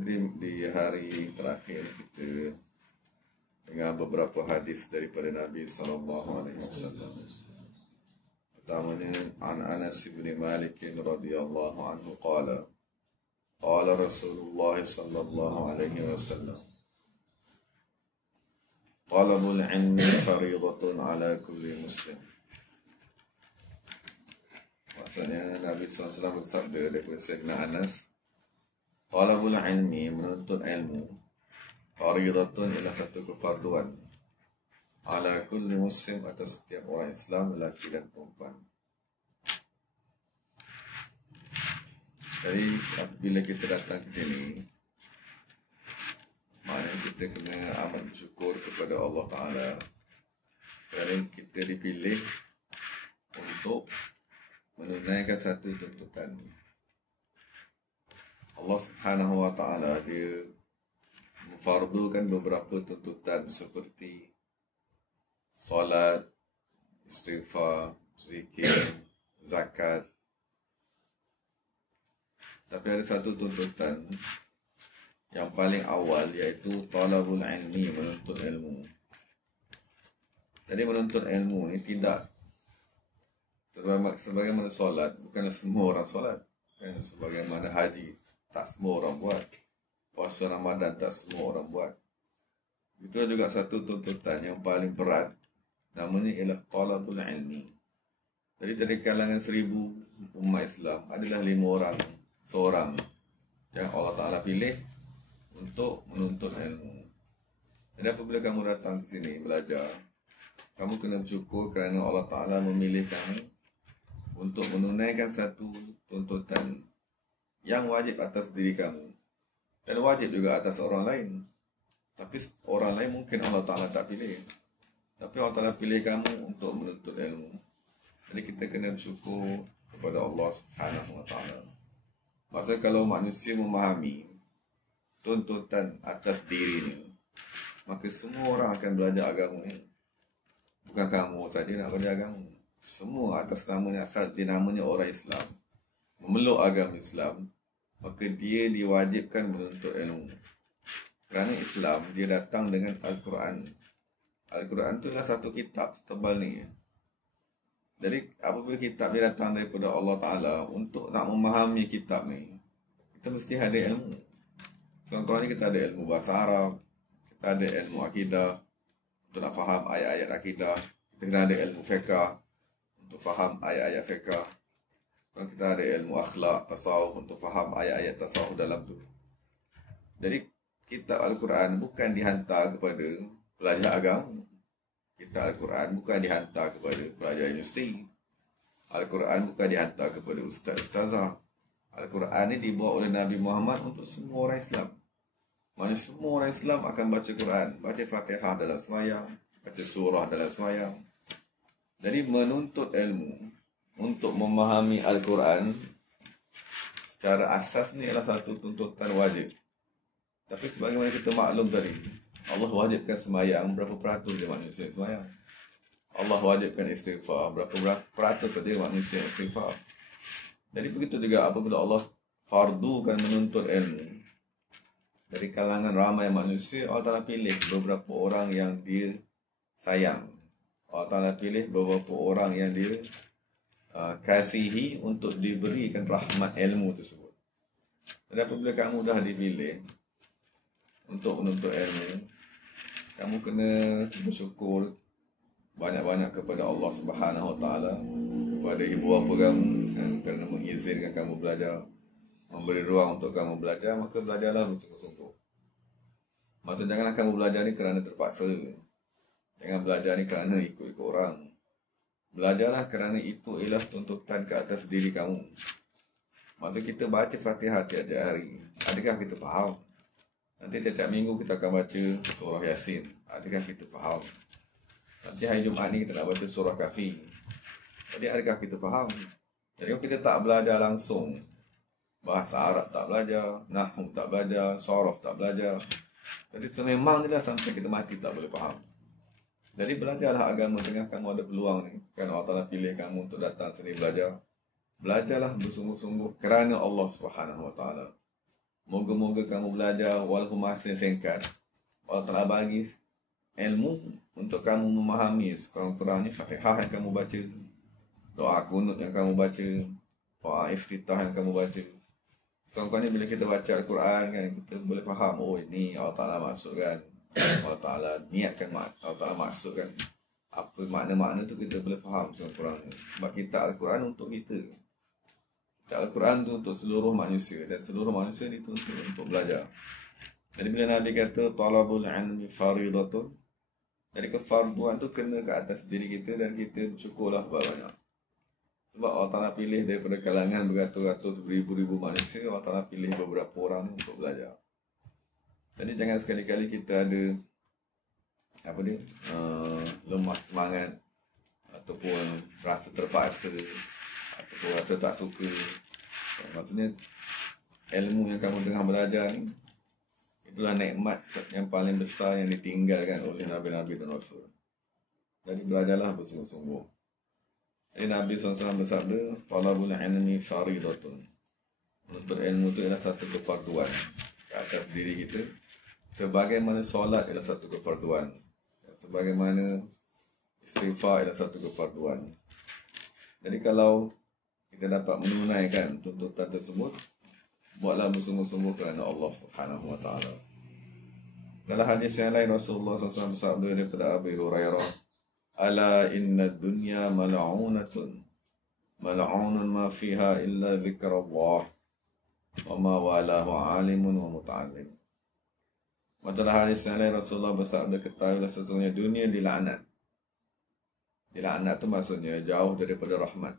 Di hari terakhir kita dengan beberapa hadis daripada Nabi SAW. Pertamanya, an Anas bin Malik radhiyallahu anhu qala Rasulullah sallallahu alaihi wasallam, talabul ilmi fariidatun ala kulli muslim. Maksudnya Nabi SAW bersabda daripada Sayyidina Anas, talabul ilmi, menuntut ilmu, fariidatun ialah satu kefarduan, ala kulli muslim, atas setiap orang Islam, lelaki dan perempuan. Jadi apabila kita datang ke sini, maknanya kita kena amat bersyukur kepada Allah Ta'ala kerana kita dipilih untuk menunaikan satu tuntutan. Allah Subhanahu Wa Ta'ala dia memfardukan beberapa tuntutan seperti solat, istighfar, zikir, zakat. Tapi ada satu tuntutan yang paling awal, iaitu talabul ilmi, menuntut ilmu. Jadi menuntut ilmu ni tidak sebagaimana solat, bukanlah semua orang solat. Sebagaimana haji, tak semua orang buat. Puasa Ramadan, tak semua orang buat. Itu juga satu tuntutan yang paling berat, namanya ialah talabul ilmi. Jadi dari kalangan 1000 umat Islam, adalah 5 orang, seorang yang Allah Ta'ala pilih untuk menuntut ilmu. Dan apabila kamu datang ke sini belajar, kamu kena bersyukur kerana Allah Ta'ala memilih kamu untuk menunaikan satu tuntutan yang wajib atas diri kamu dan wajib juga atas orang lain. Tapi orang lain mungkin Allah Ta'ala tak pilih, tapi Allah Ta'ala pilih kamu untuk menuntut ilmu. Jadi kita kena bersyukur kepada Allah Subhanahu Wa Ta'ala. Maksudnya kalau manusia memahami tuntutan atas dirinya, maka semua orang akan belajar agama ini. Bukan kamu saja nak belajar agama. Semua atas namanya, asal dinamanya orang Islam, memeluk agama Islam, maka dia diwajibkan menuntut ilmu. Kerana Islam, dia datang dengan Al-Quran. Al-Quran itulah satu kitab tebal ni. Jadi apabila kitab dia datang daripada Allah Ta'ala, untuk nak memahami kitab ni, kita mesti ada ilmu. Sekarang ni kita ada ilmu bahasa Arab, kita ada ilmu akidah, untuk nak faham ayat-ayat akidah. Kita kena ada ilmu fiqah, untuk faham ayat-ayat fiqah. Kita ada ilmu akhlak, tasawuf, untuk faham ayat-ayat tasawuf dalam tu. Jadi kitab Al-Quran bukan dihantar kepada pelajar agama. Kitab Al-Quran bukan dihantar kepada pelajar universiti. Al-Quran bukan dihantar kepada ustaz-ustazah. Al-Quran ini dibawa oleh Nabi Muhammad untuk semua orang Islam. Maksudnya semua orang Islam akan baca Quran, baca Fatihah dalam sembahyang, baca surah dalam sembahyang. Jadi menuntut ilmu untuk memahami Al-Quran secara asas ni adalah satu tuntutan wajib. Tapi sebagaimana kita maklum tadi, Allah wajibkan sembahyang, berapa peratus dia manusia sembahyang. Allah wajibkan istighfar, berapa peratus saja manusia istighfar. Jadi begitu juga apabila Allah fardukan menuntut ilmu, dari kalangan ramai manusia, Allah Ta'ala pilih beberapa orang yang dia sayang. Allah Ta'ala pilih beberapa orang yang dia kasihi untuk diberikan rahmat ilmu tersebut. Dan apabila kamu dah dipilih untuk menuntut ilmu, kamu kena bersyukur banyak-banyak kepada Allah Subhanahu Wa Ta'ala, kepada ibu bapa kamu kerana mengizinkan kamu belajar, memberi ruang untuk kamu belajar. Maka belajarlah bersungguh-sungguh. Maksud janganlah kamu belajar ni kerana terpaksa. Jangan belajar ni kerana ikut-ikut orang. Belajarlah kerana itu ialah tuntutan ke atas diri kamu. Maksud kita baca Fatihah tiap-tiap hari, adakah kita faham? Nanti tiap-tiap minggu kita akan baca surah Yasin, adakah kita faham? Nanti hari Jumaat ni kita nak baca surah Kafi, jadi adakah kita faham? Jadi kalau kita tak belajar langsung, bahasa Arab tak belajar, nahwu tak belajar, sorof tak belajar, jadi sememang je lah sampai kita mati tak boleh faham. Jadi belajarlah agama tengah kamu ada peluang ni. Kerana Allah Ta'ala pilih kamu untuk datang sini belajar. Belajarlah bersungguh-sungguh kerana Allah Subhanahu Wa Ta'ala. Moga-moga kamu belajar walaupun masa singkat. Allah Ta'ala bagi ilmu untuk kamu memahami sekurang-kurangnya Fatihah yang kamu baca, doa kunut yang kamu baca, doa iftitah yang kamu baca. Sekurang-kurangnya bila kita baca Al-Quran kan, kita boleh faham, oh ini Allah Ta'ala maksudkan, Allah Ta'ala niatkan, Allah Ta'ala maksudkan. Apa makna-makna tu kita boleh faham sekurang-kurangnya. Sebab kita Al-Quran untuk kita. Al-Quran tu untuk seluruh manusia, dan seluruh manusia dituntut untuk belajar. Jadi bila Nabi kata talabul ilmi faridatun, jadi kefarduan tu kena ke atas diri kita, dan kita bersyukurlah banyak. Sebab Allah Ta'ala pilih daripada kalangan beratus-ratus beribu-ribu manusia, Allah Ta'ala pilih beberapa orang untuk belajar. Jadi jangan sekali-kali kita ada lemah semangat, ataupun rasa terpaksa, ataupun rasa tak suka. Maksudnya ilmu yang kamu tengah belajar ni, itulah nikmat yang paling besar yang ditinggalkan oleh Nabi-Nabi dan Rasul. Jadi belajarlah bersungguh-sungguh. Jadi Nabi SAW bersabda, talabul ilmi faridatun. Menuntut ilmu itu adalah satu kefarduan ke atas diri kita, sebagaimana solat adalah satu kefarduan, sebagaimana istighfar adalah satu kefarduan. Jadi kalau kita dapat menunaikan tuntutan tersebut, buatlah bersungguh-sungguh kerana Allah Subhanahu wa taala. Dalam hadis yang lain Rasulullah SAW bersabda daripada Abu Hurairah, ala inna dunya mal'unatun mal'unun ma fiha illa zikrullah wa ma walahu alimun wa muta'allim. Dalam hadis yang lain Rasulullah bersabda, ketahuilah sesungguhnya dunia dilaknat. Dilaknat tu maksudnya jauh daripada rahmat.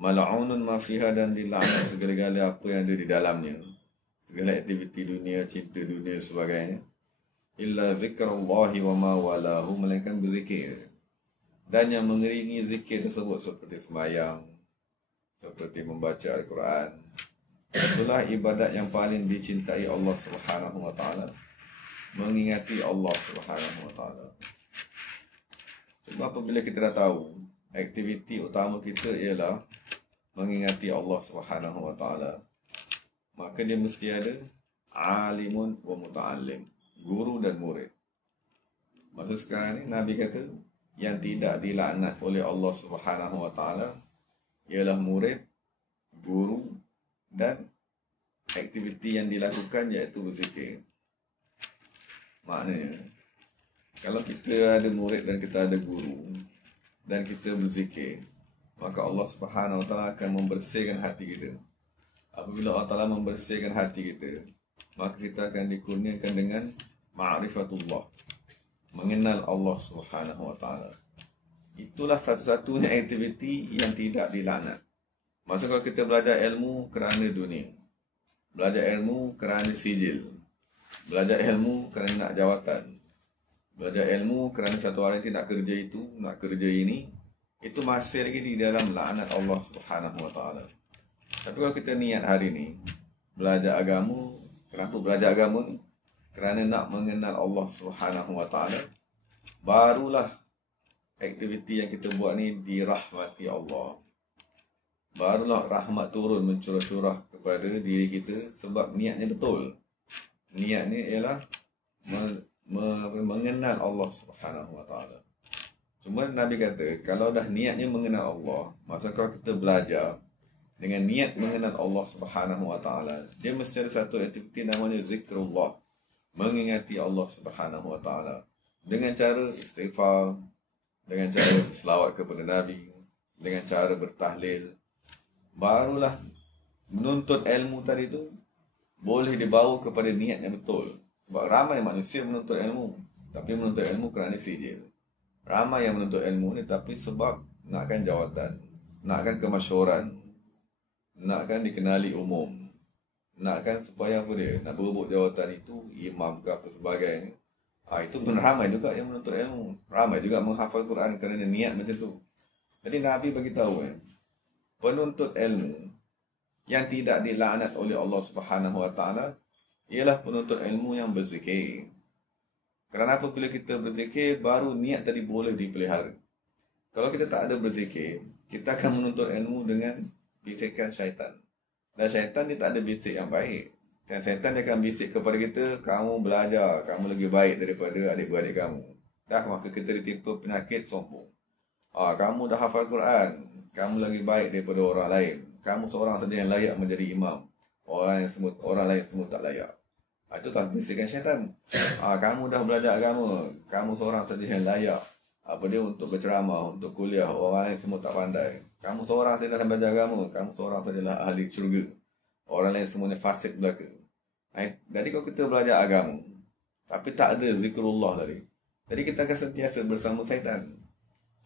Mal'unun ma fiha, dan dilaknat segala-gala apa yang ada di dalamnya, segala aktiviti dunia, cinta dunia sebagainya. Illa zikrullahi wa ma walahu, melainkan berzikir dan yang mengiringi zikir tersebut, seperti sembahyang, seperti membaca Al-Quran. Itulah ibadat yang paling dicintai Allah Subhanahu wa taala, mengingati Allah Subhanahu wa taala. Cuma apabila kita dah tahu aktiviti utama kita ialah mengingati Allah Subhanahu wa taala, maka dia mesti ada alimun wa muta'allim, guru dan murid. Maksud sekarang ni Nabi kata yang tidak dilaknat oleh Allah Subhanahu wa taala ialah murid, guru dan aktiviti yang dilakukan, iaitu berzikir. Maknanya kalau kita ada murid dan kita ada guru dan kita berzikir, maka Allah Subhanahu wa taala akan membersihkan hati kita. Apabila Allah Taala membersihkan hati kita, maka kita akan dikurniakan dengan ma'rifatullah, mengenal Allah Subhanahu wa taala. Itulah satu-satunya aktiviti yang tidak dilaknat. Maksud kalau kita belajar ilmu kerana dunia, belajar ilmu kerana sijil, belajar ilmu kerana nak jawatan, belajar ilmu kerana satu hari nanti nak kerja itu, nak kerja ini, itu masih lagi di dalam laknat Allah Subhanahu wa taala. Tapi kalau kita niat hari ni belajar agama, kenapa belajar agama ni? Kerana nak mengenal Allah Subhanahu wa taala, barulah aktiviti yang kita buat ni dirahmati Allah. Barulah rahmat turun mencurah-curah kepada diri kita, sebab niatnya betul. Niat ni ialah mengenal Allah Subhanahu wa taala. Cuma Nabi kata, kalau dah niatnya mengenal Allah, maksudnya kalau kita belajar dengan niat mengenal Allah Subhanahu wa taala, dia mesti ada satu aktiviti namanya zikrullah, mengingati Allah Subhanahu wa taala dengan cara istighfar, dengan cara selawat kepada Nabi, dengan cara bertahlil. Barulah menuntut ilmu tadi tu boleh dibawa kepada niat yang betul. Sebab ramai manusia menuntut ilmu, tapi menuntut ilmu kerana sijil. Ramai yang menuntut ilmu ni tapi sebab nakkan jawatan, nakkan kemasyhuran, nakkan dikenali umum, nakkan supaya apa dia, nak berebut jawatan itu imam ke apa sebagainya. Itu pun ramai juga yang menuntut ilmu, ramai juga menghafal Quran kerana niat macam tu. Jadi Nabi bagi tahu penuntut ilmu yang tidak dilaknat oleh Allah Subhanahu wa taala ialah penuntut ilmu yang berzikir. Kerana apabila kita berzikir, baru niat tadi boleh dipelihara. Kalau kita tak ada berzikir, kita akan menuntut ilmu dengan bisikan syaitan. Dan syaitan ni tak ada bisik yang baik. Dan syaitan dia akan bisik kepada kita, kamu belajar, kamu lebih baik daripada adik-beradik kamu. Dah, maka kita ditipu penyakit sombong. Kamu dah hafal Quran, kamu lagi baik daripada orang lain. Kamu seorang saja yang layak menjadi imam. Orang lain semua tak layak. Itu tak bisikan syaitan. Kamu dah belajar agama, kamu seorang saja yang layak untuk berceramah, untuk kuliah. Orang lain semua tak pandai. Kamu seorang saja dalam belajar agama, kamu seorang sajalah ahli syurga. Orang lain semuanya fasik belaka. Jadi kalau kita belajar agama, tapi tak ada zikrullah tadi, jadi kita akan sentiasa bersama syaitan.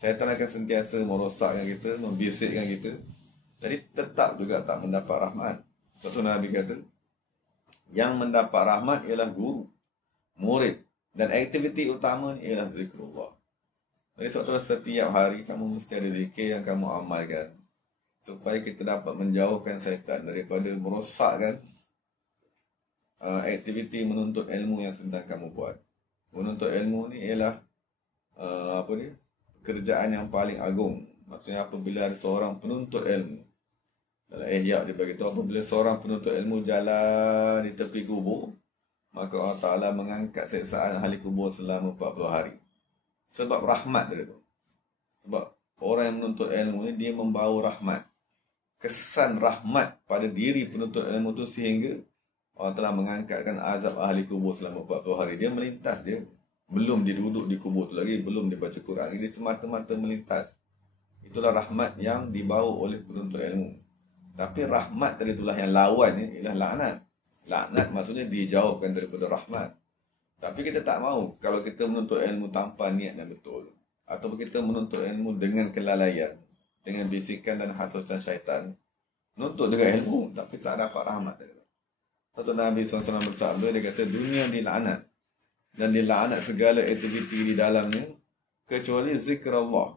Syaitan akan sentiasa merosakkan kita, membisikkan kita. Jadi tetap juga tak mendapat rahmat. Satu Nabi kata, yang mendapat rahmat ialah guru, murid, dan aktiviti utama ialah zikrullah. Jadi sebab setiap hari kamu mesti ada zikir yang kamu amalkan, supaya kita dapat menjauhkan syaitan daripada merosakkan aktiviti menuntut ilmu yang sedang kamu buat. Menuntut ilmu ni ialah pekerjaan yang paling agung. Maksudnya apabila ada seorang penuntut ilmu, dalam Ihya dia beritahu, apabila seorang penuntut ilmu jalan di tepi kubur, maka Allah Ta'ala mengangkat siksaan ahli kubur selama 40 hari. Sebab rahmat dia tu. Sebab orang yang menuntut ilmu ni, dia membawa rahmat. Kesan rahmat pada diri penuntut ilmu tu, sehingga Allah telah mengangkatkan azab ahli kubur selama 40 hari. Dia melintas dia. Belum dia duduk di kubur tu lagi, belum dia baca Quran. Dia semata-mata melintas. Itulah rahmat yang dibawa oleh penuntut ilmu. Tapi rahmat tadi itulah yang lawannya ialah laknat. Laknat maksudnya dijauhkan daripada rahmat. Tapi kita tak mahu kalau kita menuntut ilmu tanpa niat yang betul. Atau kita menuntut ilmu dengan kelalaian, dengan bisikan dan hasutan syaitan. Menuntut juga ilmu tapi tak dapat rahmat. Satu Nabi SAW bersabda, dia kata dunia dilaknat. Dan dilaknat segala aktiviti di dalamnya kecuali zikr Allah.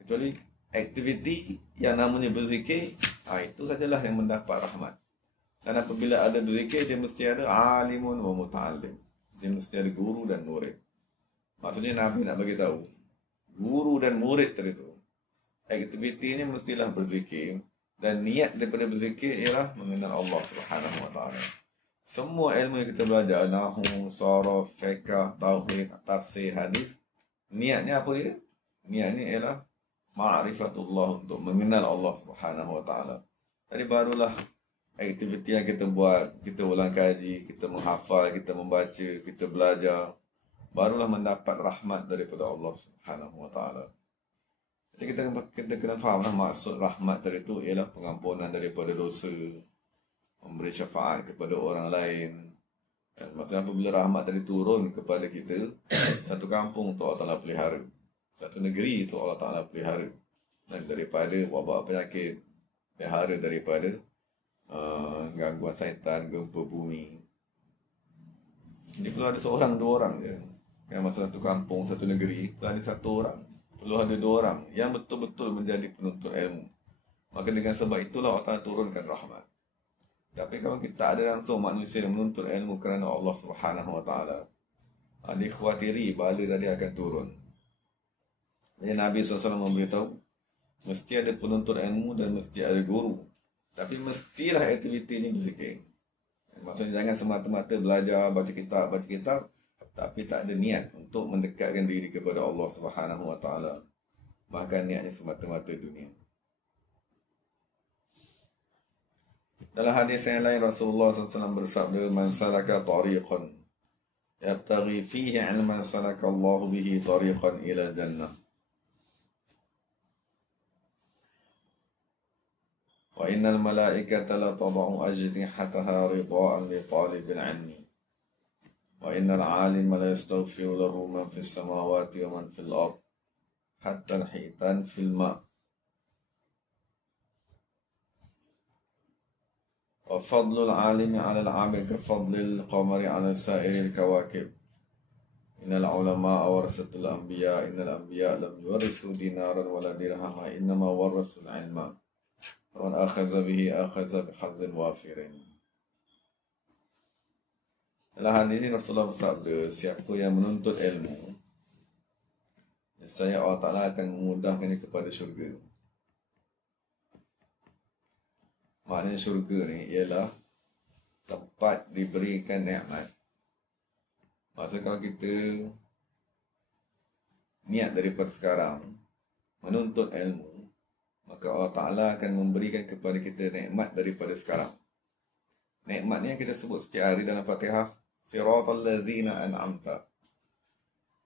Kecuali aktiviti yang namanya berzikir, itu sajalah yang mendapat rahmat. Dan apabila ada berzikir, dia mesti ada alimun wa muta'allim. Dia mesti ada guru dan murid. Maksudnya Nabi nak bagi tahu, guru dan murid tadi tu, aktiviti ini mestilah berzikir. Dan niat daripada berzikir ialah mengenal Allah Subhanahu Wa Taala. Semua ilmu yang kita belajar, nahwu, saraf, fiqh, tauhid, tafsir, hadis, niatnya apa dia? Niatnya ialah ma'rifatullah, untuk mengenal Allah Subhanahu Wa Taala. Jadi barulah aktiviti yang kita buat, kita ulang kaji, kita menghafal, kita membaca, kita belajar, barulah mendapat rahmat daripada Allah Subhanahu Wa Taala. Jadi kita kena fahamlah maksud rahmat tadi itu ialah pengampunan daripada dosa, memberi syafaat kepada orang lain. Dan maksudnya apabila rahmat tadi turun kepada kita, satu kampung tu Allah Ta'ala pelihara, satu negeri tu Allah Ta'ala pelihara, dan daripada wabak penyakit, pelihara daripada gangguan syaitan, gempa bumi. Jadi kalau ada seorang, dua orang je, yang masa satu kampung, satu negeri, kalau ada satu orang, perlu ada dua orang yang betul-betul menjadi penuntut ilmu. Maka dengan sebab itulah Allah Ta'ala turunkan rahmat. Tapi kalau kita ada langsung manusia yang menuntut ilmu kerana Allah Subhanahu Wa Ta'ala, dikhawatiri bala tadi akan turun. Jadi Nabi SAW memberitahu, mesti ada penuntut ilmu dan mesti ada guru. Tapi mestilah aktiviti ini berzikir. Maksudnya jangan semata-mata belajar, baca kitab, tapi tak ada niat untuk mendekatkan diri kepada Allah Subhanahu Wa Taala. Bahkan niatnya semata-mata dunia. Dalam hadis yang lain Rasulullah SAW bersabda, man salaka tariqan yabtaghi fihi 'ilman salaka Allah bihi tariqan ila jannah. Wa innal malaikata la tad'u ajnihataha ridaan li talibil 'ilmi. Wa innal 'alima la yastaghfiru lahu man fis samawati wa man fil ard hatta al-hitan fil ma'. Wa fadlul 'alimi 'ala al-'abid ka fadlil qamari 'ala sa'iril kawakib. Innal 'ulama'a warasatul anbiya, innal anbiya lam yuwarithu dinaran wala dirhama, innama warasul 'ilma. Man akhadha bihi akhadha bihazzin wafirin. Dalam hadis ini Rasulullah bersabda, siapa yang menuntut ilmu, nescaya Allah Ta'ala akan memudahkannya kepada syurga. Maknanya syurga ni ialah tempat diberikan nikmat. Maksudnya kalau kita niat daripada sekarang menuntut ilmu, maka Allah Ta'ala akan memberikan kepada kita nikmat daripada sekarang. Nikmat ni yang kita sebut setiap hari dalam Fatihah, Siratal ladzina an'amta.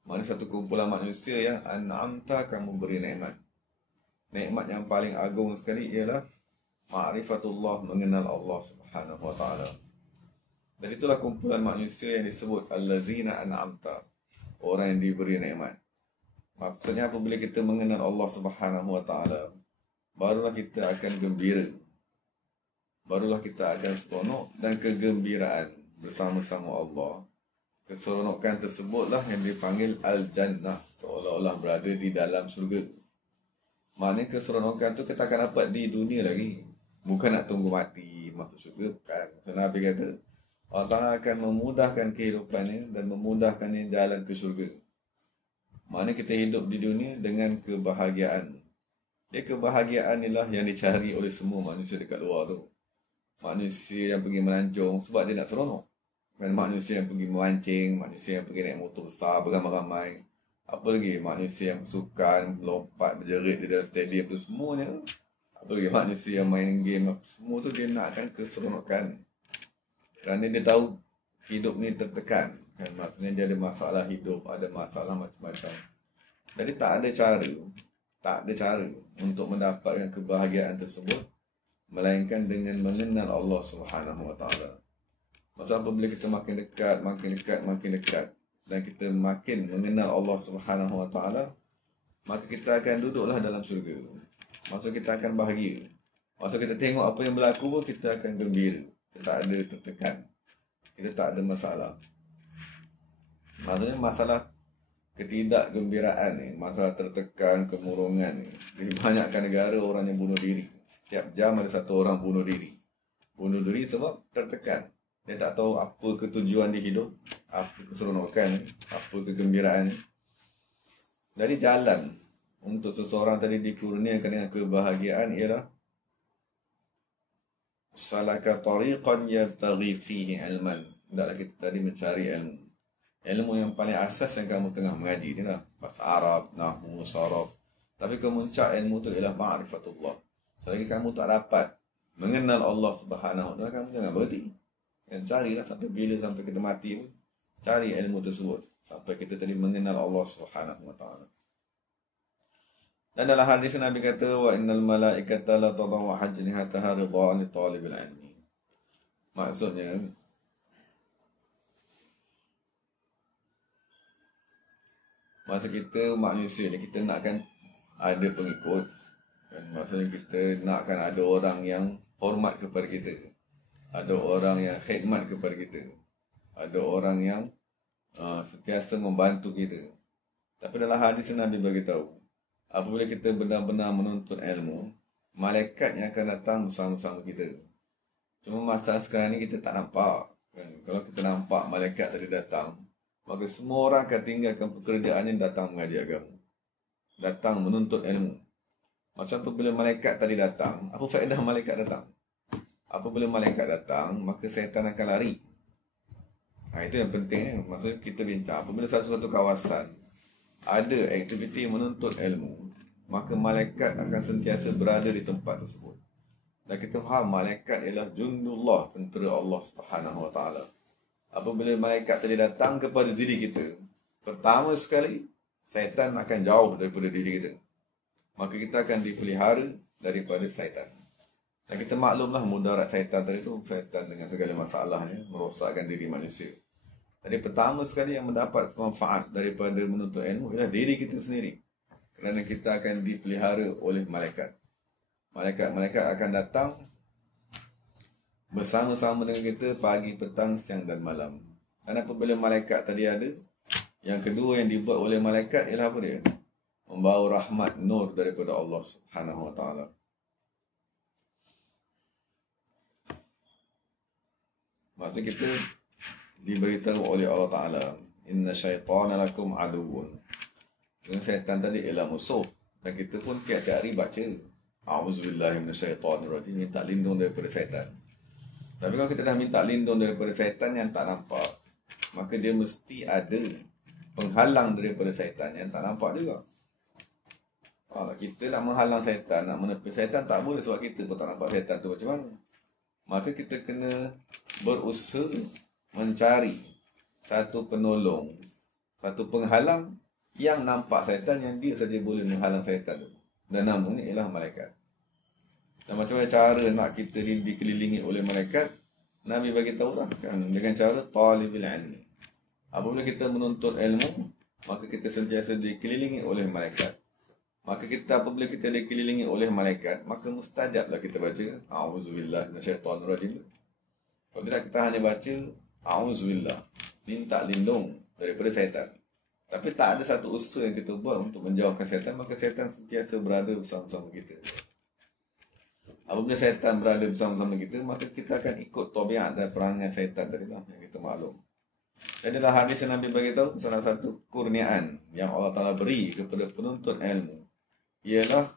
Mana satu kumpulan manusia yang an'amta akan memberi nikmat. Nikmat yang paling agung sekali ialah ma'rifatullah, mengenal Allah Subhanahu wa Ta'ala. Dan itulah kumpulan manusia yang disebut allazina an'amta, orang yang diberi nikmat. Maksudnya apabila kita mengenal Allah Subhanahu wa Ta'ala, barulah kita akan gembira. Barulah kita akan seronok dan kegembiraan bersama-sama Allah. Keseronokan tersebutlah yang dipanggil Al-Jannah, seolah-olah berada di dalam surga. Maknanya keseronokan tu kita akan dapat di dunia lagi. Bukan nak tunggu mati masuk surga, bukan. So, Nabi kata Allah Ta'ala akan memudahkan kehidupannya dan memudahkannya jalan ke surga. Maknanya kita hidup di dunia dengan kebahagiaan. Kebahagiaan inilah yang dicari oleh semua manusia dekat luar tu. Manusia yang pergi melancong sebab dia nak seronok. Dan manusia yang pergi memancing, manusia yang pergi naik motor besar beramai-ramai. Apa lagi manusia yang bersukan, melompat, berjerit di dalam stadium tu, semuanya. Apa lagi manusia yang main game, semua tu dia nakkan keseronokan. Kerana dia tahu hidup ni tertekan. Kan? Maksudnya dia ada masalah hidup, ada masalah macam-macam. Jadi tak ada cara untuk mendapatkan kebahagiaan tersebut melainkan dengan mengenal Allah Subhanahu wa Ta'ala. Maksudnya apabila kita makin dekat dan kita makin mengenal Allah Subhanahu wa Ta'ala, maka kita akan duduklah dalam syurga. Maksud kita akan bahagia. Maksud kita tengok apa yang berlaku pun kita akan gembira. Kita tak ada tertekan. Kita tak ada masalah. Maksudnya masalah ketidakgembiraan ni, masalah tertekan, kemurungan ni. Di banyakkan negara orang yang bunuh diri. Setiap jam ada satu orang bunuh diri. Bunuh diri sebab tertekan. Dia tak tahu apa ketujuan di hidup, apa keseronokan, apa kegembiraan. Dari jalan untuk seseorang tadi dikurniakan dengan kebahagiaan ialah salaka tariqan yabtaghi fihi ilman. Hendaklah kita tadi mencari ilmu. Ilmu yang paling asas yang kamu tengah mengaji ni lah. Bahasa Arab, nahwu, saraf. Tapi kemuncak ilmu tu ialah ma'rifatullah. Selagi kamu tak dapat mengenal Allah Subhanahu wa Ta'ala, kamu jangan berhenti. Dan carilah sampai bila, sampai kita mati pun. Cari ilmu tersebut. Sampai kita tadi mengenal Allah Subhanahu wa Ta'ala. Dan dalam hadis Nabi kata, wa innal malaikata la tadau hajnihataha ridhaan li talibil ilmi. Maksudnya, masa kita manusia ni, kita nakkan ada pengikut. Dan maksudnya kita nakkan ada orang yang hormat kepada kita. Ada orang yang khidmat kepada kita. Ada orang yang sentiasa membantu kita. Tapi dalam hadis Nabi beritahu, apabila kita benar-benar menuntut ilmu, malaikat yang akan datang bersama-sama kita. Cuma masalah sekarang ni kita tak nampak. Kan? Kalau kita nampak malaikat tadi datang, maka semua orang akan tinggalkan pekerjaannya datang mengaji agama. Datang menuntut ilmu. Macam apabila malaikat tadi datang, apa faedah malaikat datang? Apabila malaikat datang, maka syaitan akan lari. Itu yang penting. Maksudnya kita bincang, apabila satu-satu kawasan ada aktiviti menuntut ilmu, maka malaikat akan sentiasa berada di tempat tersebut. Dan kita faham malaikat ialah jundullah, tentera Allah Subhanahu wa Ta'ala. Apabila malaikat tadi datang kepada diri kita, pertama sekali syaitan akan jauh daripada diri kita. Maka kita akan dipelihara daripada syaitan. Dan kita maklumlah mudarat syaitan tadi itu, syaitan dengan segala masalahnya merosakkan diri manusia. Jadi pertama sekali yang mendapat manfaat daripada menuntut ilmu ialah diri kita sendiri. Kerana kita akan dipelihara oleh malaikat. Malaikat akan datang bersama-sama dengan kita pagi, petang, siang dan malam. Dan apabila malaikat tadi ada, yang kedua yang dibuat oleh malaikat ialah apa dia? Membawa rahmat nur daripada Allah Subhanahu wa Ta'ala. Maksud kita diberitahu oleh Allah Ta'ala, inna syaitana lakum aduun. Sebenarnya syaitan tadi ialah musuh. Dan kita pun tiap-tiap hari baca, a'udzubillahi minasyaitonirrajim, minta lindung daripada syaitan. Tapi kalau kita dah minta lindung daripada syaitan yang tak nampak, maka dia mesti ada penghalang daripada syaitan yang tak nampak juga. Kita nak menghalang syaitan, nak menepi syaitan tak boleh sebab kita pun tak nampak syaitan tu macam mana. Maka kita kena berusaha mencari satu penolong, satu penghalang yang nampak syaitan, yang dia saja boleh menghalang syaitan tu. Dan namanya ialah malaikat. Dan macam mana cara nak kita dikelilingi oleh malaikat? Nabi bagi tahu lah kan, dengan cara talibul ilmi. Apabila kita menuntut ilmu, maka kita sentiasa dikelilingi oleh malaikat. Maka kita apabila kita dikelilingi oleh malaikat, maka mustajablah kita baca a'udzubillahi minasyaitonirrajim. Kalau tidak, kita hanya baca a'udzubillah, minta lindung daripada syaitan. Tapi tak ada satu usaha yang kita buat untuk menjauhkan syaitan, maka syaitan sentiasa berada bersama-sama kita. Apabila syaitan berada bersama-sama kita, maka kita akan ikut tabiat dan perangai syaitan tadi lah yang kita maklum. Dan dalam hadis yang Nabi beritahu, salah satu kurniaan yang Allah Ta'ala beri kepada penuntut ilmu ialah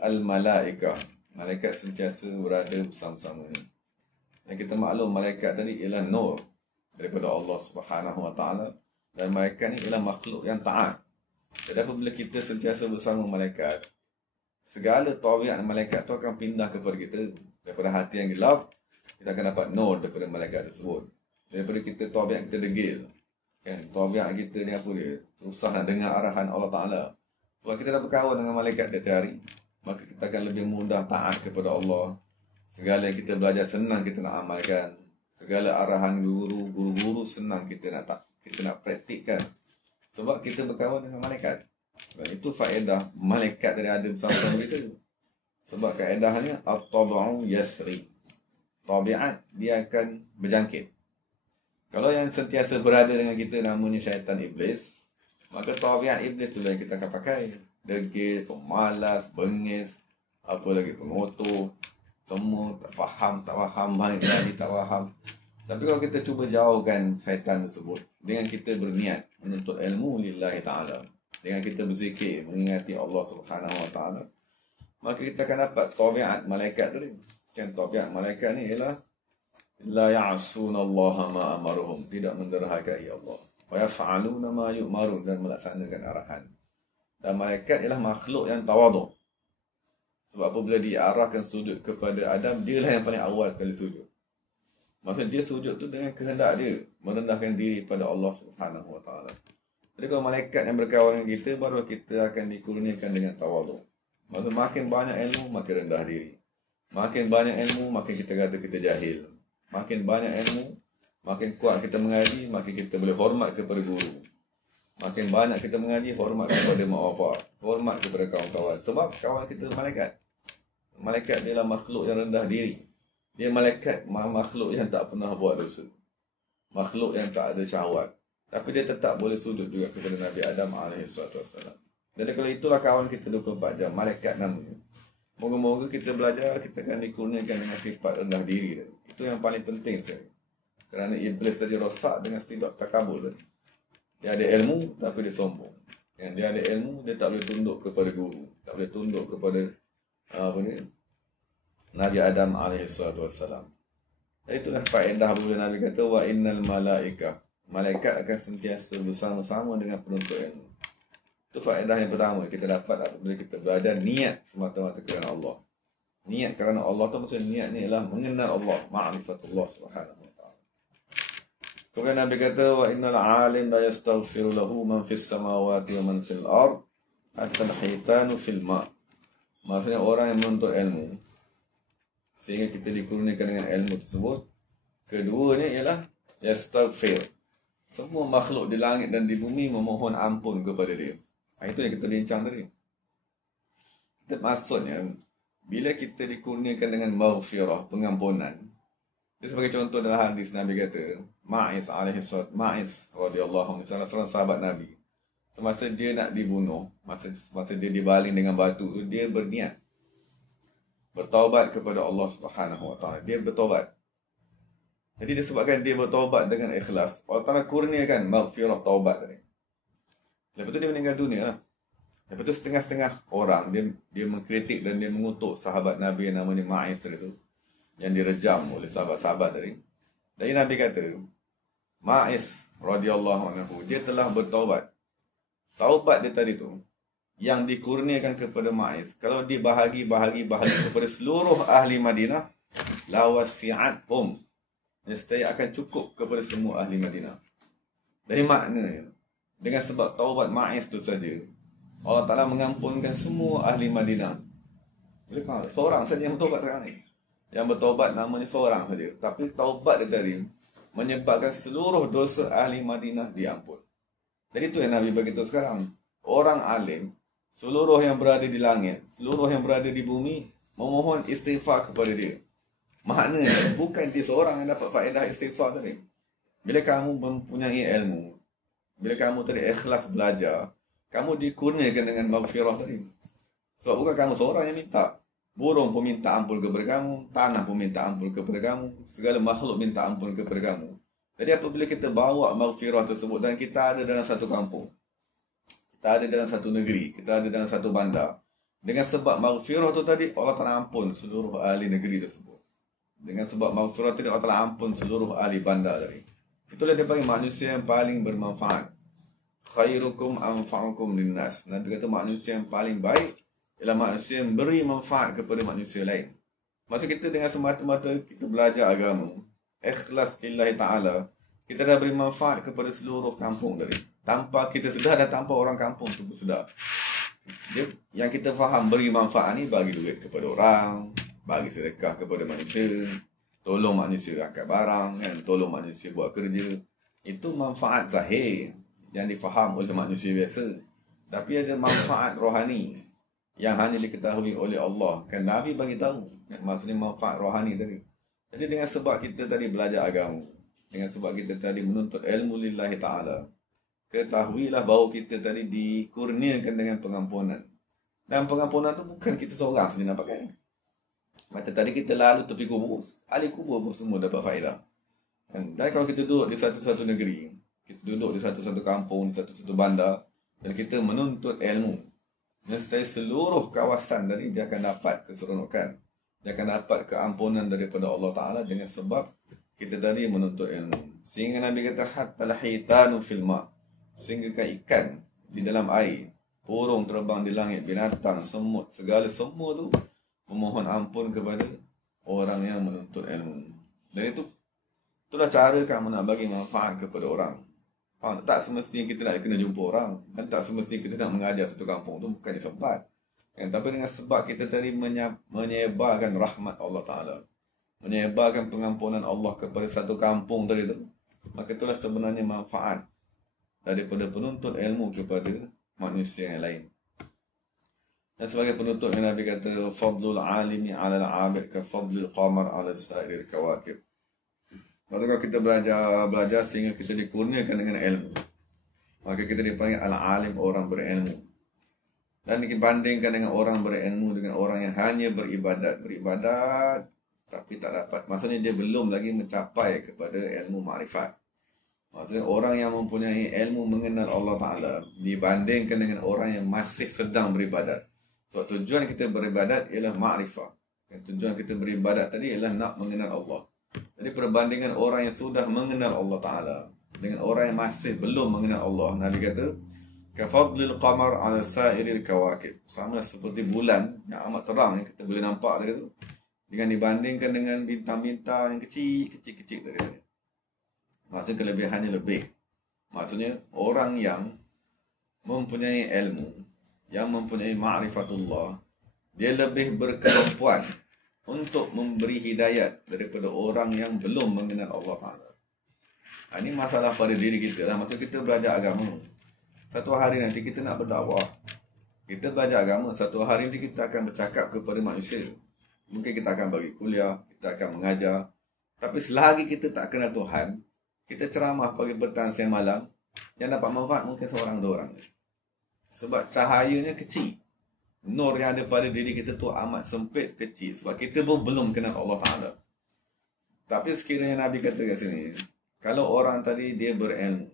al-malaikah. Malaikat sentiasa berada bersama-sama ni. Dan kita maklum malaikat tadi ialah nur daripada Allah Subhanahu Wa Ta'ala. Dan malaikat ni ialah makhluk yang taat. Jadi apabila kita sentiasa bersama malaikat, segala tabiat malaikat tu akan pindah kepada kita. Daripada hati yang gelap, kita akan dapat nur daripada malaikat tersebut. Daripada kita tabiat kita degil, kan, tabiat kita ni apa dia, susah nak dengar arahan Allah Ta'ala. Kalau kita dah berkawan dengan malaikat tiap hari, maka kita akan lebih mudah taat kepada Allah. Segala yang kita belajar senang kita nak amalkan. Segala arahan guru-guru senang kita nak praktikkan. Sebab kita berkawan dengan malaikat. Dan itu faedah malaikat dari ada bersama-sama kita. Sebab kaedahnya at-tab'u yasri. Tabiat dia akan berjangkit. Kalau yang sentiasa berada dengan kita namanya syaitan iblis, maka tabiat iblis tu yang kita akan pakai. Degil, pemalas, bengis, apa lagi, pengotor, semua tak faham, baik lagi tak faham. Tapi kalau kita cuba jauhkan syaitan tersebut dengan kita berniat menuntut ilmu lillahi ta'ala, dengan kita berzikir, mengingati Allah Subhanahu Wa Ta'ala, maka kita akan dapat tabiat malaikat tadi. Kan tabiat malaikat ni ialah la ya'suna Allah ma amaruhum, tidak menderhakai Allah. Wa yaf'aluna ma yu'marun, dan melaksanakan arahan. Dan malaikat ialah makhluk yang tawaduk. Sebab apabila diarahkan sujud kepada Adam, dia lah yang paling awal sekali sujud. Maksudnya dia sujud tu dengan kehendak dia, merendahkan diri pada Allah Subhanahu Wa Ta'ala. Jadi kalau malaikat yang berkawan dengan kita, baru kita akan dikurniakan dengan tawaduk. Maksudnya makin banyak ilmu, makin rendah diri. Makin banyak ilmu, makin kita kata kita jahil. Makin banyak ilmu, makin kuat kita mengaji, makin kita boleh hormat kepada guru. Makin banyak kita mengaji, hormat kepada mak bapak, hormat kepada kawan-kawan. Sebab kawan kita malaikat. Malaikat dia lah makhluk yang rendah diri. Dia malaikat makhluk yang tak pernah buat dosa. Makhluk yang tak ada syahwat. Tapi dia tetap boleh sujud juga kepada Nabi Adam AS. Jadi kalau itulah kawan kita 24 jam, malaikat namanya. Moga-moga kita belajar, kita akan dikurniakan dengan sifat rendah diri. Itu yang paling penting sekali. Kerana iblis tadi rosak dengan sifat takabur tadi. Dia ada ilmu tapi dia sombong. Yang dia ada ilmu, dia tak boleh tunduk kepada guru, tak boleh tunduk kepada Nabi Adam AS. Itulah faedah bila Nabi kata wa innal malaikah, malaikat akan sentiasa bersama-sama dengan penuntut ilmu. Itu faedah yang pertama kita dapat apabila kita belajar niat semata-mata kerana Allah. Niat kerana Allah tu maksudnya niat ni ialah mengenal Allah, ma'rifatullah Subhanahu Wa Ta'ala. Kemudian Nabi kata wa innal alim la yastaghfiru lahu man fis samawati wa man fil ard hatta al-hitanu fil ma'. Maksudnya orang yang menuntut ilmu sehingga kita dikurniakan dengan ilmu tersebut, keduanya ialah yastaghfir. Semua makhluk di langit dan di bumi memohon ampun kepada dia. Itu yang kita bincang tadi. Maksudnya bila kita dikurniakan dengan maghfirah, pengampunan. Dia sebagai contoh dalam hadis Nabi kata, Ma'iz alaihissalam, Ma'iz radhiyallahu anhu, salah seorang sahabat Nabi. Semasa dia nak dibunuh, masa dia dibaling dengan batu tu, dia berniat bertaubat kepada Allah Subhanahu Wa Ta'ala. Dia bertaubat. Jadi disebabkan dia bertaubat dengan ikhlas, Allah Ta'ala kurniakan maghfirah taubat tadi. Lepas tu dia meninggal dunia lah. Lepas tu setengah-setengah orang dia mengkritik dan dia mengutuk sahabat Nabi yang namanya Ma'iz tadi tu. yang direjam oleh sahabat-sahabat tadi. Jadi Nabi kata, Ma'iz radhiyallahu anhu, dia telah bertaubat. Taubat dia tadi tu yang dikurniakan kepada Ma'iz, kalau dibahagi kepada seluruh ahli Madinah, la wasi'athum, nescaya akan cukup kepada semua ahli Madinah. Dari maknanya, dengan sebab taubat Ma'iz tu saja, Allah Ta'ala mengampunkan semua ahli Madinah. Seorang saja yang bertaubat sekarang ni. Yang bertaubat namanya seorang saja. Tapi taubat dia tadi menyebabkan seluruh dosa ahli Madinah diampun. Jadi itu yang Nabi beritahu sekarang. Orang alim, seluruh yang berada di langit, seluruh yang berada di bumi, memohon istighfar kepada dia. Maknanya bukan dia seorang yang dapat faedah istighfar tadi. Bila kamu mempunyai ilmu, bila kamu tadi ikhlas belajar, kamu dikurniakan dengan maghfirah tadi. Sebab bukan kamu seorang yang minta. Burung pun minta ampun kepada kamu, tanah pun minta ampun kepada kamu, segala makhluk minta ampun kepada kamu. Jadi apabila kita bawa maghfirah tersebut dan kita ada dalam satu kampung, kita ada dalam satu negeri, kita ada dalam satu bandar, dengan sebab maghfirah tu tadi, Allah Ta'ala ampun seluruh ahli negeri tersebut. Dengan sebab maghfirah tadi, Allah Ta'ala ampun seluruh ahli bandar tadi. Itulah dia panggil manusia yang paling bermanfaat. Khairukum anfa'ukum linnas. Nabi kata manusia yang paling baik ialah manusia yang beri manfaat kepada manusia lain. Maksud kita dengan semata-mata kita belajar agama, ikhlas lillahi ta'ala, kita dah beri manfaat kepada seluruh kampung tadi. Tanpa kita sedar dan tanpa orang kampung tu sedar. Yang kita faham beri manfaat ni, bagi duit kepada orang, bagi sedekah kepada manusia, tolong manusia angkat barang, kan? Tolong manusia buat kerja. Itu manfaat zahir yang difaham oleh manusia biasa. Tapi ada manfaat rohani yang hanya diketahui oleh Allah. Kan Nabi bagi tahu, maksudnya manfaat rohani tadi. Jadi dengan sebab kita tadi belajar agama, dengan sebab kita tadi menuntut ilmu lillahi ta'ala, ketahuilah bahawa kita tadi dikurniakan dengan pengampunan. Dan pengampunan tu bukan kita seorang saja nak pakai. Macam tadi kita lalu tepi kubur, ahli kubur pun semua dapat faedah. Dan kalau kita duduk di satu-satu negeri, kita duduk di satu-satu kampung, di satu-satu bandar, dan kita menuntut ilmu, nescaya seluruh kawasan tadi dia akan dapat keseronokan. Dia akan dapat keampunan daripada Allah Ta'ala dengan sebab kita tadi menuntut ilmu. Sehingga Nabi kata, hatta lahitanu fil ma', sehingga ikan di dalam air, burung terbang di langit, binatang, semut, segala semua tu memohon ampun kepada orang yang menuntut ilmu. Dan itulah cara kamu nak bagi manfaat kepada orang. Tak semestinya kita nak kena jumpa orang, dan tak semestinya kita nak mengajar satu kampung tu, bukannya sempat. Tapi dengan sebab kita tadi menyebarkan rahmat Allah Ta'ala, menyebarkan pengampunan Allah kepada satu kampung tadi tu, maka itulah sebenarnya manfaat daripada penuntut ilmu kepada manusia yang lain. Dan sebagai penutup yang Nabi kata, fadlul alimi ala al-abid ka fadlul qamar ala sa'ir kawakib. Maksudnya kalau kita belajar sehingga kita dikurniakan dengan ilmu, maka kita dipanggil al-alim, orang berilmu. Dan dibandingkan dengan orang berilmu dengan orang yang hanya beribadat tapi tak dapat, maksudnya dia belum lagi mencapai kepada ilmu ma'rifat. Maksudnya orang yang mempunyai ilmu mengenal Allah Ta'ala dibandingkan dengan orang yang masih sedang beribadat. Sebab tujuan kita beribadat ialah ma'rifah. Tujuan kita beribadat tadi ialah nak mengenal Allah. Jadi perbandingan orang yang sudah mengenal Allah Ta'ala dengan orang yang masih belum mengenal Allah, Nabi kata, kafadlil qamar ala sa'iril kawakib, sama seperti bulan yang amat terang yang kita boleh nampak tadi tu, dengan dibandingkan dengan bintang-bintang yang kecil-kecil tadi. Maksudnya kelebihannya lebih. Maksudnya orang yang mempunyai ilmu, yang mempunyai ma'rifatullah, dia lebih berkemampuan untuk memberi hidayat daripada orang yang belum mengenal Allah Ta'ala. Ini masalah pada diri kita lah. Maksud kita belajar agama, satu hari nanti kita nak berdakwah, kita belajar agama, satu hari nanti kita akan bercakap kepada manusia. Mungkin kita akan bagi kuliah, kita akan mengajar. Tapi selagi kita tak kenal Tuhan, kita ceramah pagi, petang, siang, malam, yang dapat manfaat mungkin seorang dua orang. Sebab cahayanya kecil. Nur yang ada pada diri kita tu amat sempit, kecil. Sebab kita pun belum kenal Allah Ta'ala. Tapi sekiranya Nabi kata kat sini, kalau orang tadi dia berilmu,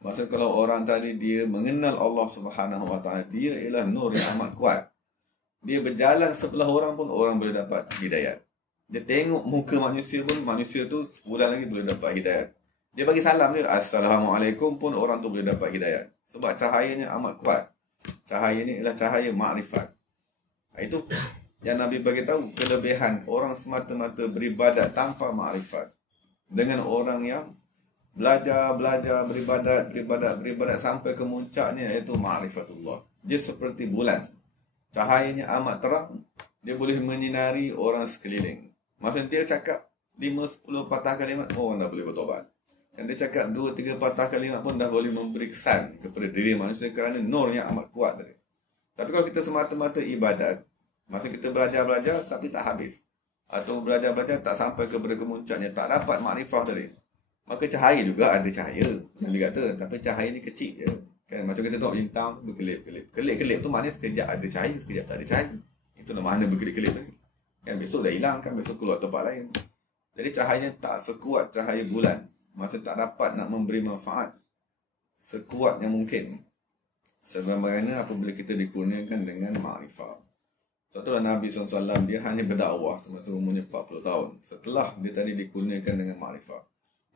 maksud kalau orang tadi dia mengenal Allah Subhanahu Wa Ta'ala, dia ialah nur yang amat kuat. Dia berjalan sebelah orang pun orang boleh dapat hidayat. Dia tengok muka manusia pun, manusia tu sebulan lagi boleh dapat hidayat. Dia bagi salam dia, Assalamualaikum pun orang tu boleh dapat hidayat. Sebab cahayanya amat kuat. Cahaya ni ialah cahaya makrifat. Itu yang Nabi bagi tahu kelebihan orang semata-mata beribadat tanpa makrifat. Dengan orang yang belajar, beribadat sampai ke muncaknya, iaitu ma'rifatullah. Dia seperti bulan. Cahayanya amat terang. Dia boleh menyinari orang sekeliling. Maksudnya dia cakap 5-10 patah kalimat, orang dah boleh bertobat. Dan dia cakap 2-3 patah kalimat pun dah boleh memberi kesan kepada diri manusia kerana nurnya amat kuat tadi. Tapi kalau kita semata-mata ibadat, maksud kita belajar tapi tak habis, atau belajar tak sampai kepada kemuncaknya, tak dapat makrifah tadi, maka cahaya juga ada cahaya. Nabi kata, tapi cahaya ni kecil je. Kan macam kita tengok bintang berkelip-kelip. Kelip-kelip tu maknanya sekejap ada cahaya, sekejap tak ada cahaya. Itulah makna berkelip-kelip tadi. Kan besok dah hilang, kan besok keluar tempat lain. Jadi cahayanya tak sekuat cahaya bulan. Maksud tak dapat nak memberi manfaat sekuat yang mungkin. Sebagaimana apabila kita dikurniakan dengan makrifah. Contohlah Nabi SAW, dia hanya berdakwah semasa umurnya 40 tahun. Setelah dia tadi dikurniakan dengan makrifah.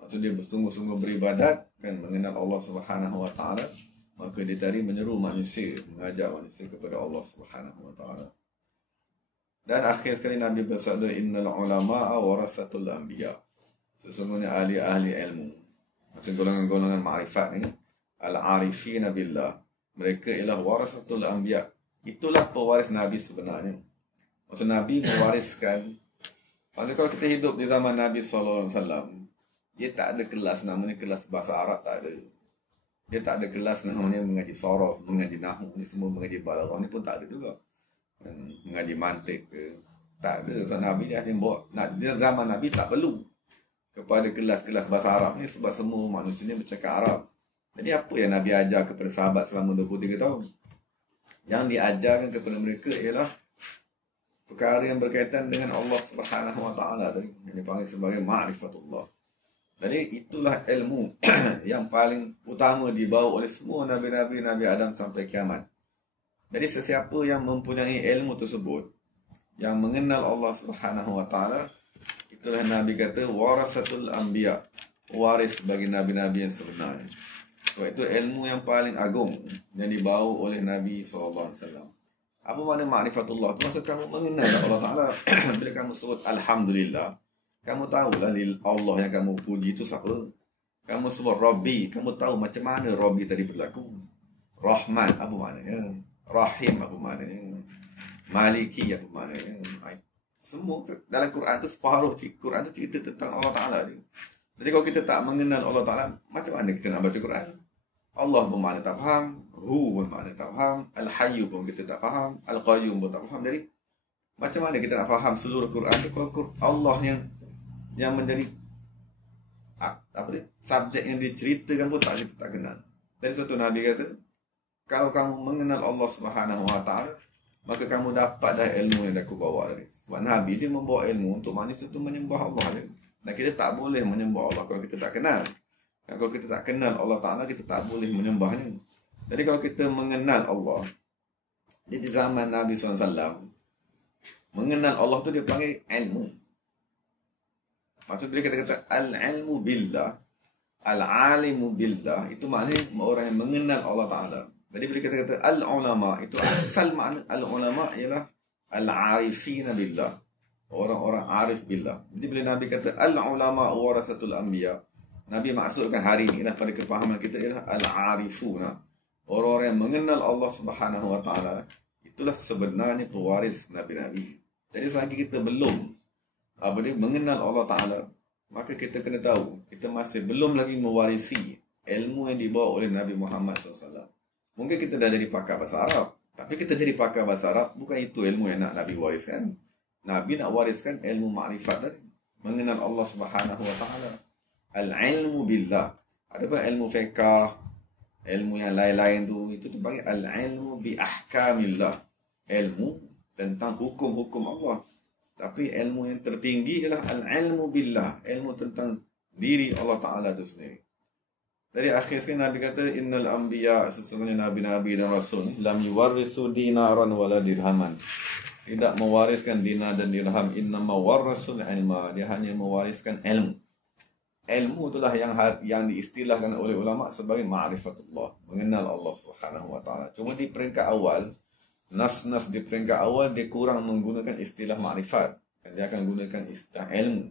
Maksud dia bersungguh-sungguh beribadat, kan, mengenal Allah Subhanahu Wa Taala, maka dia tadi menyeru manusia, mengajak manusia kepada Allah Subhanahu Wa Taala. Dan akhir sekali Nabi bersabda, innal ulama'a warasatul anbiya. Sesungguhnya ahli-ahli ilmu, maksud golongan-golongan makrifat ini, al-arifina billah, mereka ialah warasatul anbiya. Itulah pewaris Nabi sebenarnya. Maksud Nabi mewariskan. Maksud kalau kita hidup di zaman Nabi SAW, dia tak ada kelas namanya kelas bahasa Arab, tak ada. Dia tak ada kelas namanya mengaji sorof, mengaji nahu, ni semua mengaji balaghah, ni pun tak ada juga. Mengaji mantik ke, tak ada. So, Nabi dia hanya bawa, zaman Nabi tak perlu kepada kelas-kelas bahasa Arab ni, sebab semua manusia ni bercakap Arab. Jadi apa yang Nabi ajar kepada sahabat selama 23 tahun? Yang diajarkan kepada mereka ialah perkara yang berkaitan dengan Allah Subhanahu Wa Taala tadi, yang dipanggil sebagai ma'rifatullah. Jadi itulah ilmu yang paling utama dibawa oleh semua Nabi-Nabi, Nabi Adam sampai kiamat. Jadi sesiapa yang mempunyai ilmu tersebut, yang mengenal Allah Subhanahu Wa Taala, itulah Nabi kata warasatul anbiya, waris bagi Nabi-Nabi yang sebenarnya. So, itu ilmu yang paling agung yang dibawa oleh Nabi SAW. Apa makna ma'rifatullah? Itu maksud kamu mengenal Allah Ta'ala. Bila kamu sebut Alhamdulillah, kamu tahulah Allah yang kamu puji itu siapa. Kamu sebut Rabbi, kamu tahu macam mana Rabbi tadi berlaku. Rahman, apa maknanya? Rahim, apa maknanya? Maliki, apa maknanya? Semua dalam Quran tu, separuh Quran tu cerita tentang Allah Ta'ala ni. Jadi kalau kita tak mengenal Allah Ta'ala, macam mana kita nak baca Quran? Allah pun makna tak faham, Hu pun makna tak faham, Al-Hayyu pun kita tak faham, Al-Qayyum pun tak faham. Jadi macam mana kita nak faham seluruh Quran tu kalau Allah yang menjadi subjek yang diceritakan pun kita tak kenal. Jadi suatu Nabi kata, kalau kamu mengenal Allah Subhanahu Wa Taala, maka kamu dapat dah ilmu yang aku bawa tadi. Sebab Nabi dia membawa ilmu untuk manusia itu menyembah Allah. Dan kita tak boleh menyembah Allah kalau kita tak kenal. Dan kalau kita tak kenal Allah Ta'ala, kita tak boleh menyembahnya. Jadi kalau kita mengenal Allah, di zaman Nabi SAW, mengenal Allah tu dia panggil ilmu. Maksud bila kita kata al-ilmu billah, al-alimu billah, itu maknanya orang yang mengenal Allah Ta'ala. Jadi bila kita kata al-ulama, itu asal makna al-ulama ialah al-arifina billah, orang-orang arif billah. Jadi bila Nabi kata al-ulama warasatul anbiya, Nabi maksudkan hari ini lah pada kefahaman kita ialah al-arifuna, orang-orang yang mengenal Allah Subhanahu Wa Taala. Itulah sebenarnya pewaris Nabi-Nabi. Jadi selagi kita belum mengenal Allah Ta'ala, maka kita kena tahu kita masih belum lagi mewarisi ilmu yang dibawa oleh Nabi Muhammad SAW. Mungkin kita dah jadi pakar bahasa Arab, tapi kita jadi pakar bahasa Arab, bukan itu ilmu yang nak Nabi wariskan. Nabi nak wariskan ilmu ma'rifat tadi, mengenal Allah Subhanahu Wa Ta'ala. Al-ilmu billah. Adapun ilmu fiqh, ilmu yang lain-lain tu, itu dipanggil al-ilmu bi ahkamillah, ilmu tentang hukum-hukum Allah. Tapi ilmu yang tertinggi ialah al-ilmu billah, ilmu tentang diri Allah Ta'ala itu sendiri. Dari akhir sekali Nabi kata, innal anbiya, sesungguhnya Nabi-Nabi dan Rasul, lam yuwarrisu dinaran wala dirhaman. tidak mewariskan dinar dan dirham. Innama warasul ilma, dia hanya mewariskan ilmu. Ilmu itulah yang diistilahkan oleh ulama sebagai ma'rifatullah, mengenal Allah Subhanahu wa taala. Cuma di peringkat awal, nas-nas di peringkat awal dia kurang menggunakan istilah ma'rifat. Dia akan gunakan istilah ilmu.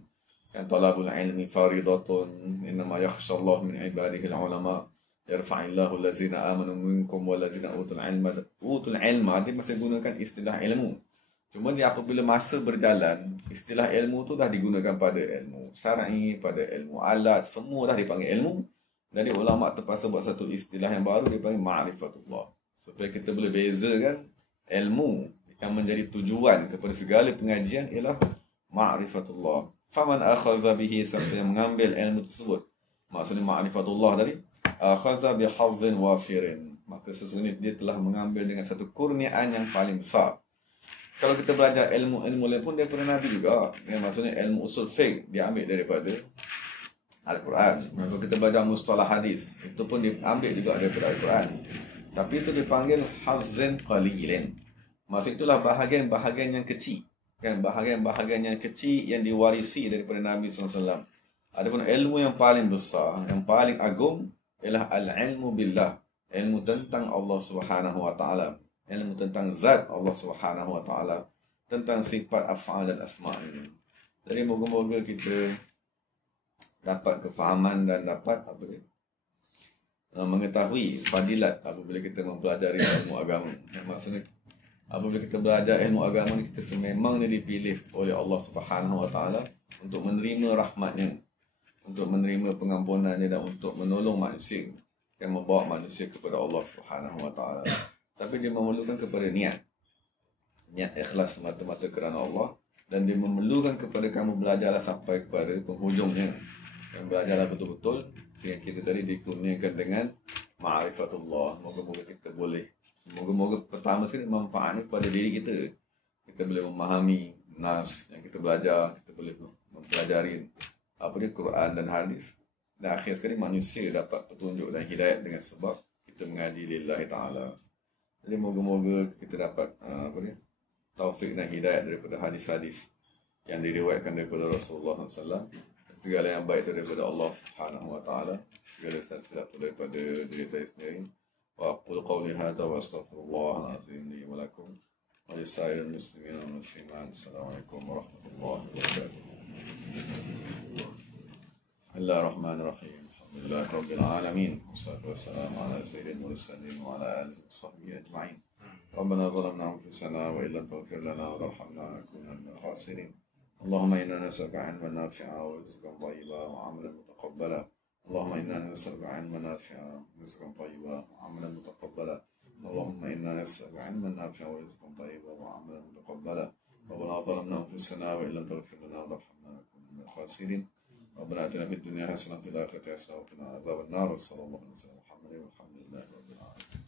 Kan talabul ilmi faridatun, innama yakhshallahu min ibadihi ulama, yarfa'illahu allazina amanu minkum wallazina utul ilma. Dia masih gunakan istilah ilmu. Cuma dia apabila masa berjalan, istilah ilmu tu dah digunakan pada ilmu syar'i, pada ilmu alat, semua dah dipanggil ilmu. Jadi ulama terpaksa buat satu istilah yang baru, dipanggil ma'rifatullah. Supaya kita boleh bezakan ilmu yang menjadi tujuan kepada segala pengajian ialah ma'rifatullah. Faman akhadha bihi, siapa yang mengambil ilmu tersebut, maksudnya ma'rifatullah tadi, akhadha bihadhin wafirin, maka sesungguhnya dia telah mengambil dengan satu kurniaan yang paling besar. Kalau kita belajar ilmu-ilmu lain pun daripada Nabi juga. Maksudnya ilmu usul fiqh dia ambil daripada Al-Quran. Kalau kita belajar mustalah hadis, itu pun diambil juga daripada Al-Quran. Tapi itu dipanggil hazin qalilin. Maksud itulah bahagian-bahagian yang kecil. Kan, bahagian-bahagian yang kecil yang diwarisi daripada Nabi SAW. Adapun ilmu yang paling besar, yang paling agung ialah al-ilmu billah. Ilmu tentang Allah Subhanahu wa taala. Ilmu tentang zat Allah Subhanahu wa taala, tentang sifat af'al dan asma' ini. Jadi moga-moga kita dapat kefahaman dan dapat mengetahui fadilat apabila kita mempelajari ilmu agama. Maksudnya apabila kita belajar ilmu agama ni, kita sememangnya dipilih oleh Allah Subhanahu wa taala untuk menerima rahmatnya, untuk menerima pengampunannya dan untuk menolong manusia, yang membawa manusia kepada Allah Subhanahu wa taala. Tapi dia memerlukan kepada niat ikhlas semata-mata kerana Allah, dan dia memerlukan kepada kamu belajarlah sampai kepada penghujungnya, dan belajarlah betul-betul sehingga kita tadi dikurniakan dengan ma'rifatullah. Moga-moga kita boleh, moga-moga pertama sekali manfaatnya kepada diri kita. Kita boleh memahami nas yang kita belajar, kita boleh mempelajari Quran dan hadis, dan akhir sekali manusia dapat petunjuk dan hidayat dengan sebab kita mengaji lillahi ta'ala. Jadi moga-moga kita dapat taufik dan hidayat daripada hadis-hadis yang diriwayatkan daripada Rasulullah SAW. Segala yang baik daripada Allah Subhanahu wa taala, segala salah daripada diri saya sendiri. Wa aqulu qawli hadza wa astaghfirullahal azim li wa lakum wa lisa'iril muslimin wal muslimat. Assalamualaikum warahmatullahi wabarakatuh. Bismillahirrahmanirrahim. Alhamdulillah Rabbil Alamin. Wassalatu wassalamu ala sayyidil mursalin wa ala alihi wa sahbihi ajma'in. Rabbana zalamna anfusana wa illam taghfir lana wa tarhamna lanakunanna minal khasirin. Allahumma inna nas'aluka 'ilman nafi'an wa rizqan thayyiban wa 'amalan mutaqabbala. Allahumma inna nas'aluka 'ilman nafi'an wa rizqan thayyiban wa 'amalan mutaqabbala. Allahumma inna nas'aluka 'ilman nafi'an wa rizqan thayyiban wa 'amalan mutaqabbala. Rabbana zalamna anfusana wa illam taghfir lana wa tarhamna lanakunanna minal khasirin. ربنا آتنا في الدنيا حسنة وفي الآخرة حسنة وقنا عذاب النار. وصلى الله عليه وسلم. الحمد لله والحمد لله رب العالمين.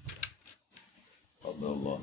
تفضل الله.